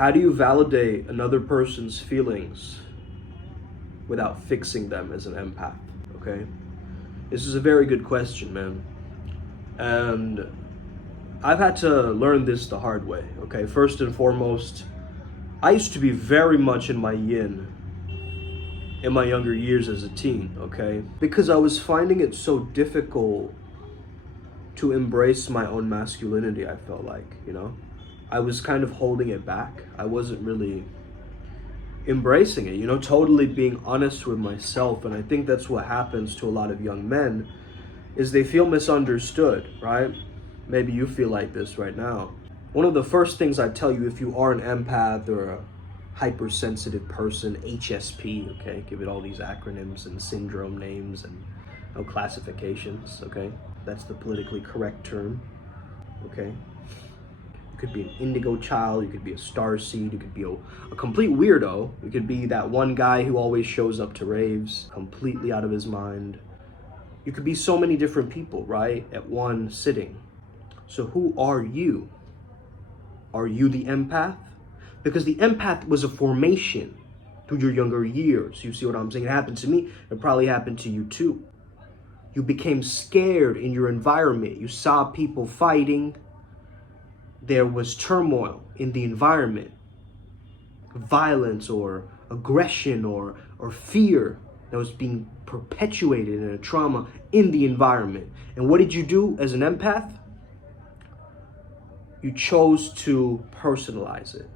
How do you validate another person's feelings without fixing them as an empath? Okay? This is a very good question, man. And I've had to learn this the hard way, okay? First and foremost, I used to be very much in my yin in my younger years as a teen, okay? Because I was finding it so difficult to embrace my own masculinity, I felt like, you know? I was kind of holding it back. I wasn't really embracing it, you know, totally being honest with myself. And I think that's what happens to a lot of young men, is they feel misunderstood, right? Maybe you feel like this right now. One of the first things I tell you, if you are an empath or a hypersensitive person, HSP, okay? Give it all these acronyms and syndrome names and classifications, okay? That's the politically correct term, okay? You could be an indigo child, you could be a star seed, you could be a complete weirdo, you could be that one guy who always shows up to raves, completely out of his mind. You could be so many different people, right? At one sitting. So who are you? Are you the empath? Because the empath was a formation through your younger years. You see what I'm saying? It happened to me. It probably happened to you too. You became scared in your environment. You saw people fighting. There was turmoil in the environment. Violence or aggression or fear that was being perpetuated in a trauma in the environment. And what did you do as an empath? You chose to personalize it.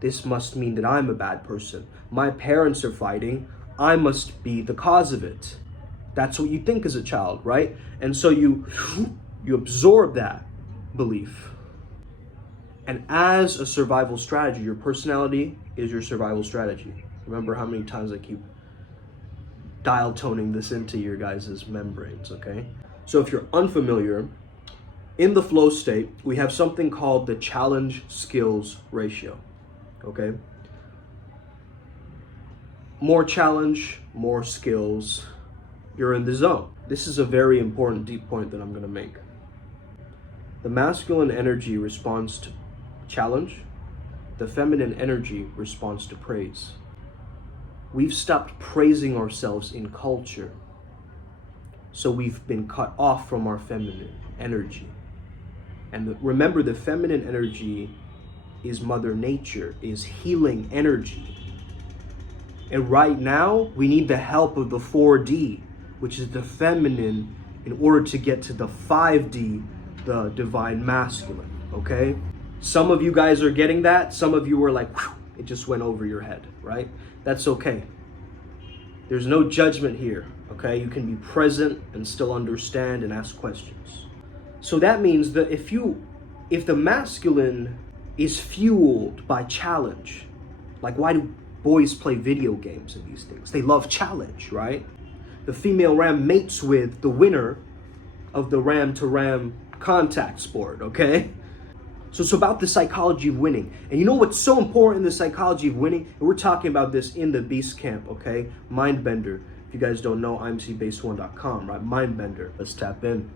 This must mean that I'm a bad person. My parents are fighting. I must be the cause of it. That's what you think as a child, right? And so you absorb that belief. And as a survival strategy, your personality is your survival strategy. Remember how many times I keep dial toning this into your guys' membranes, okay? So if you're unfamiliar, in the flow state, we have something called the challenge skills ratio, okay? More challenge, more skills, you're in the zone. This is a very important deep point that I'm gonna make. The masculine energy responds to challenge. The feminine energy responds to praise. We've stopped praising ourselves in culture, so we've been cut off from our feminine energy. And remember, the feminine energy is Mother Nature, is healing energy. And right now, we need the help of the 4D, which is the feminine, in order to get to the 5D, the divine masculine, okay? Some of you guys are getting that. Some of you were like, whew, it just went over your head, right? That's okay. There's no judgment here, okay? You can be present and still understand and ask questions. So that means that if the masculine is fueled by challenge, like why do boys play video games and these things? They love challenge, right? The female ram mates with the winner of the ram to ram contact sport, okay? So it's about the psychology of winning. And you know what's so important in the psychology of winning? And we're talking about this in the Beast Camp, okay? Mindbender. If you guys don't know, imcbase1.com, right? Mindbender. Let's tap in.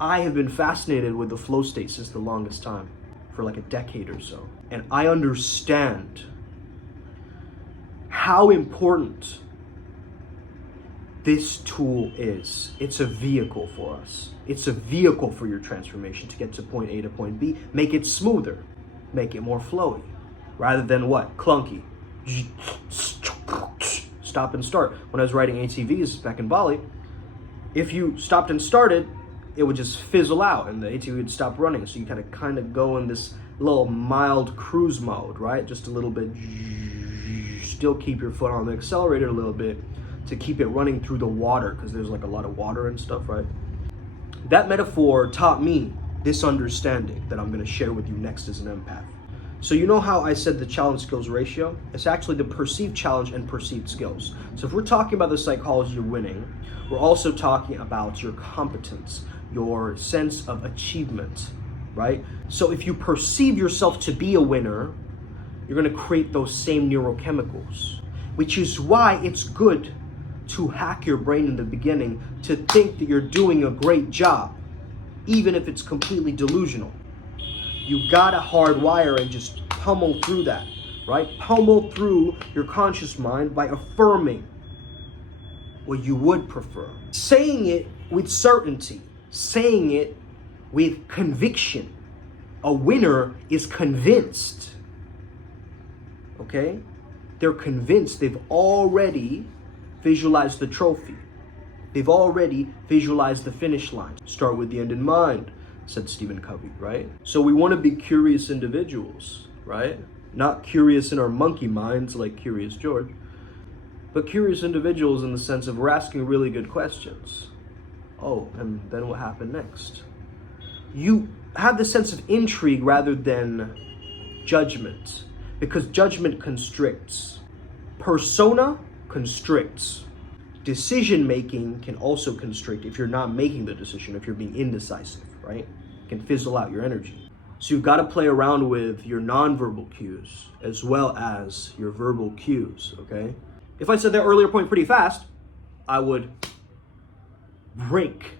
I have been fascinated with the flow state since the longest time, for like a decade or so. And I understand how important this tool is. It's a vehicle for us. It's a vehicle for your transformation to get to point A to point B. Make it smoother, make it more flowy, rather than what? Clunky. Stop and start. When I was riding ATVs back in Bali, if you stopped and started, it would just fizzle out and the ATV would stop running. So you kind of go in this little mild cruise mode, right? Just a little bit, still keep your foot on the accelerator a little bit to keep it running through the water, because there's like a lot of water and stuff, right? That metaphor taught me this understanding that I'm gonna share with you next as an empath. So you know how I said the challenge skills ratio? It's actually the perceived challenge and perceived skills. So if we're talking about the psychology of winning, we're also talking about your competence, your sense of achievement, right? So if you perceive yourself to be a winner, you're going to create those same neurochemicals, which is why it's good to hack your brain in the beginning to think that you're doing a great job, even if it's completely delusional. You gotta hardwire and just pummel through that, right? Pummel through your conscious mind by affirming what you would prefer. Saying it with certainty, saying it with conviction. A winner is convinced, okay? They're convinced. They've already visualized the trophy. They've already visualized the finish line. Start with the end in mind, said Stephen Covey, right? So we want to be curious individuals, right? Not curious in our monkey minds like Curious George, but curious individuals in the sense of we're asking really good questions. Oh, and then what happened next? You have the sense of intrigue rather than judgment, because judgment constricts. Persona constricts. Decision making can also constrict if you're not making the decision, if you're being indecisive, right? It can fizzle out your energy. So you've got to play around with your nonverbal cues as well as your verbal cues, okay? If I said that earlier point pretty fast, I would break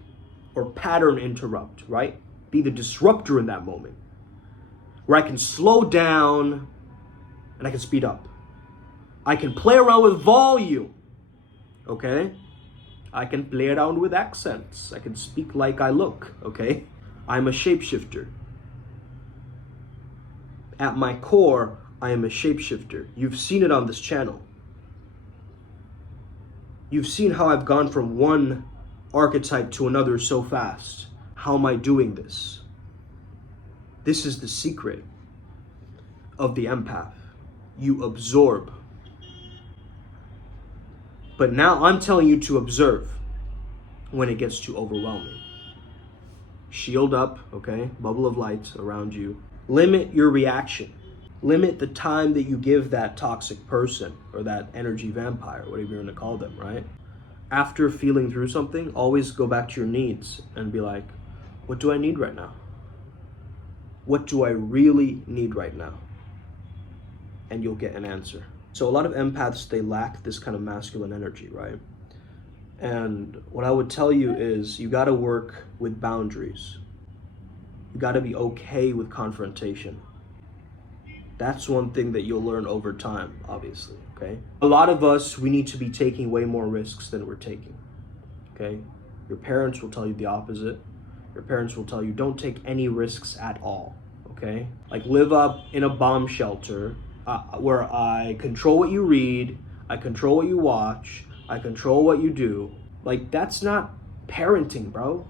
or pattern interrupt, right? Be the disruptor in that moment, where I can slow down and I can speed up. I can play around with volume, okay? I can play around with accents. I can speak like I look, okay? I'm a shapeshifter. At my core, I am a shapeshifter. You've seen it on this channel. You've seen how I've gone from one archetype to another so fast. How am I doing this? This is the secret of the empath. You absorb. But now I'm telling you to observe when it gets too overwhelming. Shield up, okay? Bubble of light around you. Limit your reaction. Limit the time that you give that toxic person or that energy vampire, whatever you're gonna call them, right? After feeling through something, always go back to your needs and be like, what do I need right now? What do I really need right now? And you'll get an answer. So a lot of empaths, they lack this kind of masculine energy, right? And what I would tell you is you gotta work with boundaries. You gotta be okay with confrontation. That's one thing that you'll learn over time, obviously, okay? A lot of us, we need to be taking way more risks than we're taking, okay? Your parents will tell you the opposite. Your parents will tell you don't take any risks at all, okay? Like live up in a bomb shelter where I control what you read, I control what you watch, I control what you do. Like that's not parenting, bro.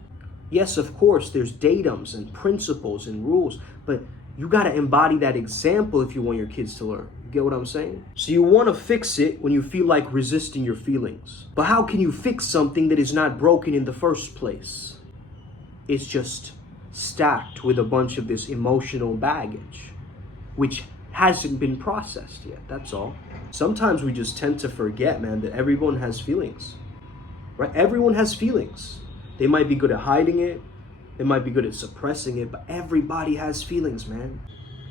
Yes, of course, there's datums and principles and rules, but you gotta embody that example if you want your kids to learn. You get what I'm saying? So you wanna fix it when you feel like resisting your feelings. But how can you fix something that is not broken in the first place? It's just stacked with a bunch of this emotional baggage, which hasn't been processed yet, that's all. Sometimes we just tend to forget, man, that everyone has feelings, right? Everyone has feelings. They might be good at hiding it, they might be good at suppressing it, but everybody has feelings, man.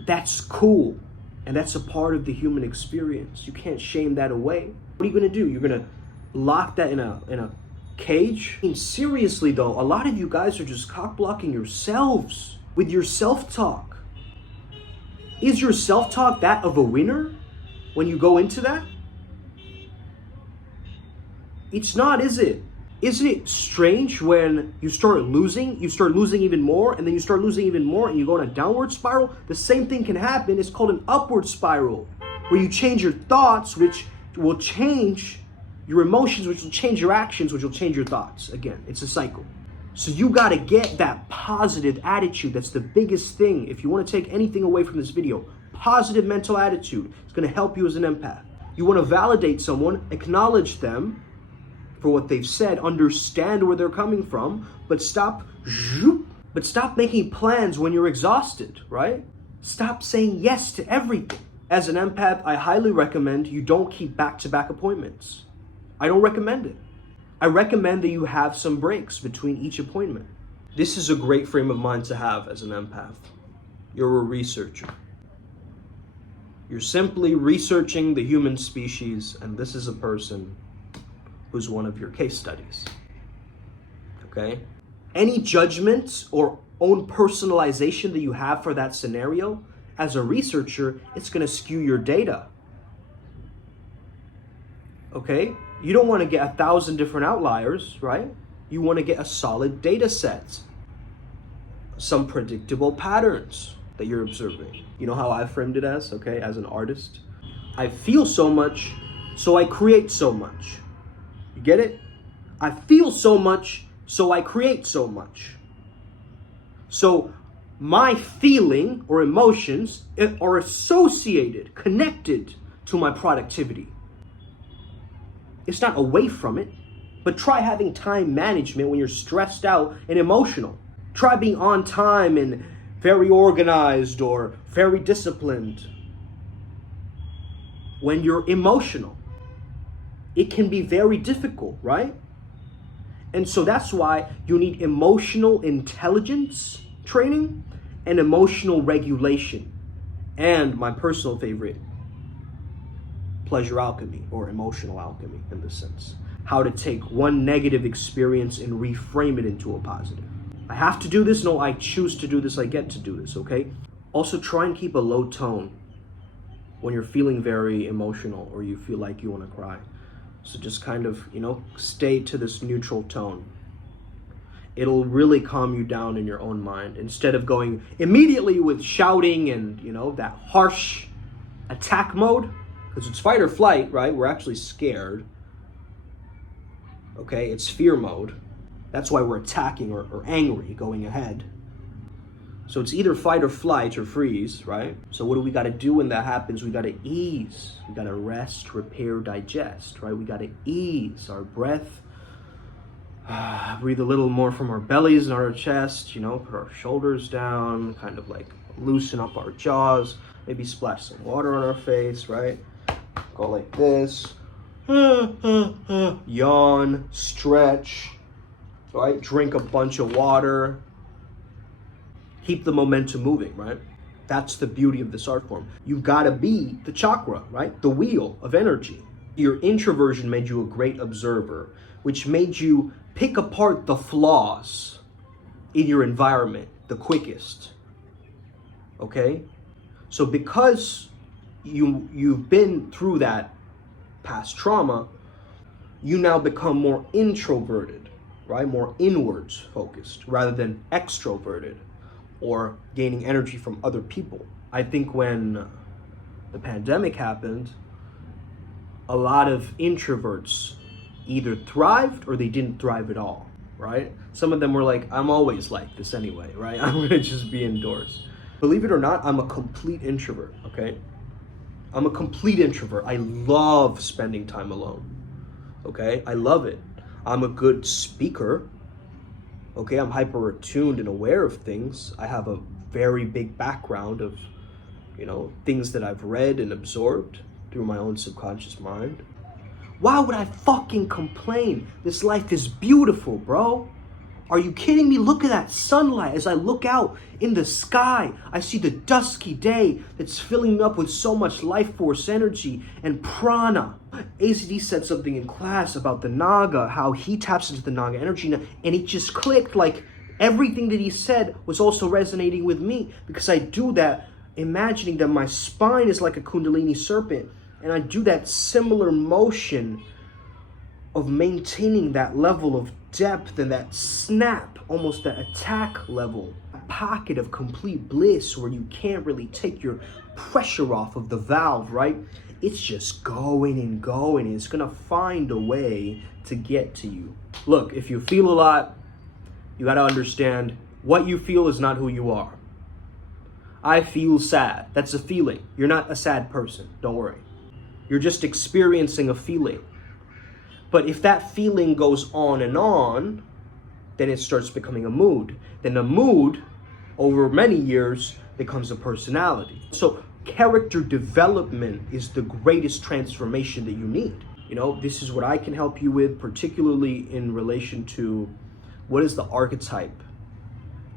That's cool, and that's a part of the human experience. You can't shame that away. What are you gonna do? You're gonna lock that in a cage? I mean, seriously though, a lot of you guys are just cock-blocking yourselves with your self-talk. Is your self-talk that of a winner when you go into that? It's not, is it? Isn't it strange when you start losing even more, and then you start losing even more, and you go in a downward spiral? The same thing can happen. It's called an upward spiral, where you change your thoughts, which will change your emotions, which will change your actions, which will change your thoughts. Again, it's a cycle. So you gotta get that positive attitude. That's the biggest thing. If you wanna take anything away from this video, positive mental attitude is gonna help you as an empath. You wanna validate someone, acknowledge them for what they've said, understand where they're coming from, but stop making plans when you're exhausted, right? Stop saying yes to everything. As an empath, I highly recommend you don't keep back-to-back appointments. I don't recommend it. I recommend that you have some breaks between each appointment. This is a great frame of mind to have as an empath. You're a researcher. You're simply researching the human species, and this is a person who's one of your case studies. Okay? Any judgments or own personalization that you have for that scenario, as a researcher, it's going to skew your data. Okay? You don't want to get 1,000 different outliers, right? You want to get a solid data set, some predictable patterns that you're observing. You know how I framed it as, okay, as an artist? I feel so much, so I create so much. You get it? I feel so much, so I create so much. So my feeling or emotions are associated, connected to my productivity. It's not away from it, but try having time management when you're stressed out and emotional. Try being on time and very organized or very disciplined when you're emotional. It can be very difficult, right? And so that's why you need emotional intelligence training and emotional regulation. And my personal favorite, pleasure alchemy or emotional alchemy in this sense. How to take one negative experience and reframe it into a positive. I have to do this. No, I choose to do this. I get to do this, okay? Also, try and keep a low tone when you're feeling very emotional or you feel like you want to cry. So just kind of, stay to this neutral tone. It'll really calm you down in your own mind instead of going immediately with shouting and, that harsh attack mode. Because it's fight or flight, right? We're actually scared. Okay, it's fear mode. That's why we're attacking or angry going ahead. So it's either fight or flight or freeze, right? So what do we got to do when that happens? We got to ease. We got to rest, repair, digest, right? We got to ease our breath. Breathe a little more from our bellies and our chest, put our shoulders down, kind of like loosen up our jaws, maybe splash some water on our face, right? Go like this. Yawn, stretch, right? Drink a bunch of water. Keep the momentum moving, right? That's the beauty of this art form. You've got to be the chakra, right? The wheel of energy. Your introversion made you a great observer, which made you pick apart the flaws in your environment the quickest. Okay? So because you've been through that past trauma, you now become more introverted, right? More inwards focused rather than extroverted or gaining energy from other people. I think when the pandemic happened, a lot of introverts either thrived or they didn't thrive at all, right? Some of them were like, I'm always like this anyway, right? I'm gonna just be indoors. Believe it or not, I'm a complete introvert, okay? I'm a complete introvert. I love spending time alone, okay? I love it. I'm a good speaker, okay? I'm hyper attuned and aware of things. I have a very big background of, things that I've read and absorbed through my own subconscious mind. Why would I fucking complain? This life is beautiful, bro. Are you kidding me? Look at that sunlight. As I look out in the sky, I see the dusky day that's filling me up with so much life force energy and prana. AZD said something in class about the Naga, how he taps into the Naga energy, and it just clicked. Like everything that he said was also resonating with me because I do that, imagining that my spine is like a Kundalini serpent, and I do that similar motion of maintaining that level of depth and that snap, almost that attack level, a pocket of complete bliss where you can't really take your pressure off of the valve, right? It's just going and going, and it's gonna find a way to get to you. Look, if you feel a lot, you gotta understand what you feel is not who you are. I feel sad. That's a feeling. You're not a sad person, don't worry. You're just experiencing a feeling. But if that feeling goes on and on, then it starts becoming a mood. Then a mood, over many years, becomes a personality. So character development is the greatest transformation that you need. This is what I can help you with, particularly in relation to what is the archetype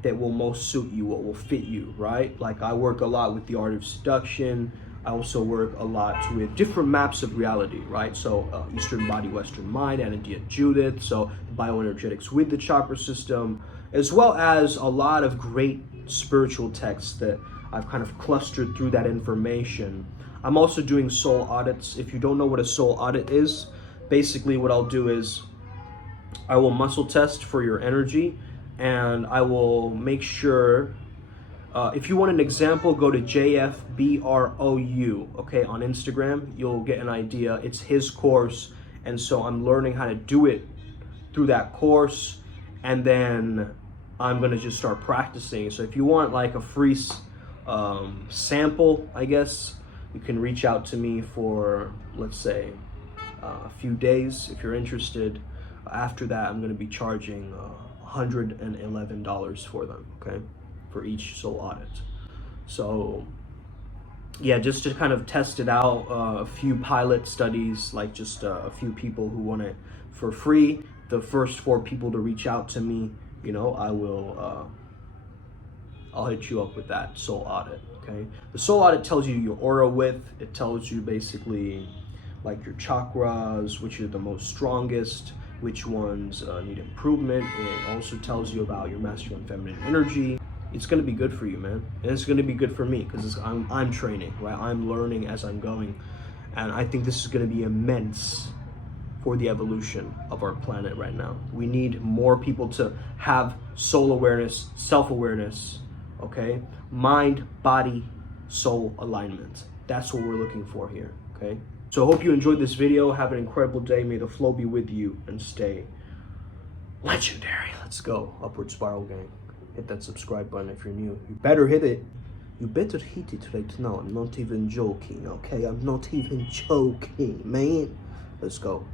that will most suit you, what will fit you, right? Like I work a lot with the art of seduction, I also work a lot with different maps of reality, right? So Eastern Body, Western Mind, Anandia Judith, so bioenergetics with the chakra system, as well as a lot of great spiritual texts that I've kind of clustered through that information. I'm also doing soul audits. If you don't know what a soul audit is, basically what I'll do is I will muscle test for your energy, and I will make sure, if you want an example, go to JFBROU, okay, on Instagram. You'll get an idea. It's his course, and so I'm learning how to do it through that course, and then I'm gonna just start practicing. So if you want like a free sample, I guess, you can reach out to me for, let's say, a few days if you're interested. After that, I'm going to be charging $111 for them, okay, for each soul audit. So yeah, just to kind of test it out, a few pilot studies, like just a few people who want it for free. The first 4 people to reach out to me, you know, I'll hit you up with that soul audit, okay? The soul audit tells you your aura width. It tells you basically like your chakras, which are the most strongest, which ones need improvement. And it also tells you about your masculine, feminine energy. It's gonna be good for you, man. And it's gonna be good for me because I'm training, right? I'm learning as I'm going. And I think this is gonna be immense for the evolution of our planet right now. We need more people to have soul awareness, self-awareness, okay? Mind, body, soul alignment. That's what we're looking for here, okay? So I hope you enjoyed this video. Have an incredible day. May the flow be with you and stay legendary. Let's go. Upward Spiral Gang. Hit that subscribe button if you're new. You better hit it. You better hit it right now. I'm not even joking, okay? I'm not even joking, man. Let's go.